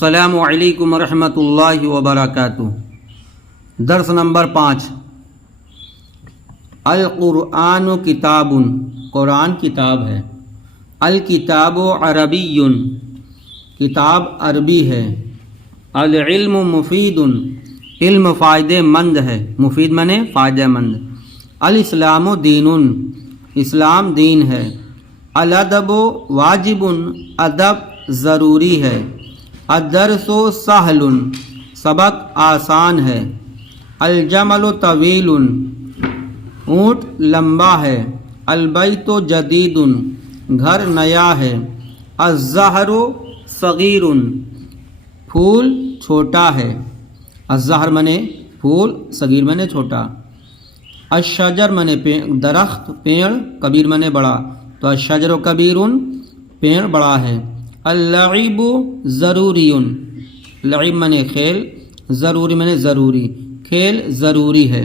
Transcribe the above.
السلام علیکم ورحمۃ اللہ وبرکاتہ۔ درس نمبر 5۔ القرآن کتاب، قرآن کتاب ہے۔ الکتاب عربی، کتاب عربی ہے۔ العلم مفید، علم فائدہ مند ہے، مفید معنی فائدہ مند۔ الاسلام دین، اسلام دین ہے۔ الادب واجب، ادب ضروری ہے۔ الدرس سہل، سبق آسان ہے۔ الجمل طویل، اونٹ لمبا ہے۔ البیت جدید، گھر نیا ہے۔ الزہر صغیر، پھول چھوٹا ہے۔ الزہر منے پھول، صغیر منے چھوٹا۔ الشجر منے درخت، پیڑ، کبیر منے بڑا، تو الشجر کبیر، پیڑ بڑا ہے۔ اللعب ضروری، لعب منے کھیل، ضروری منے ضروری، کھیل ضروری ہے۔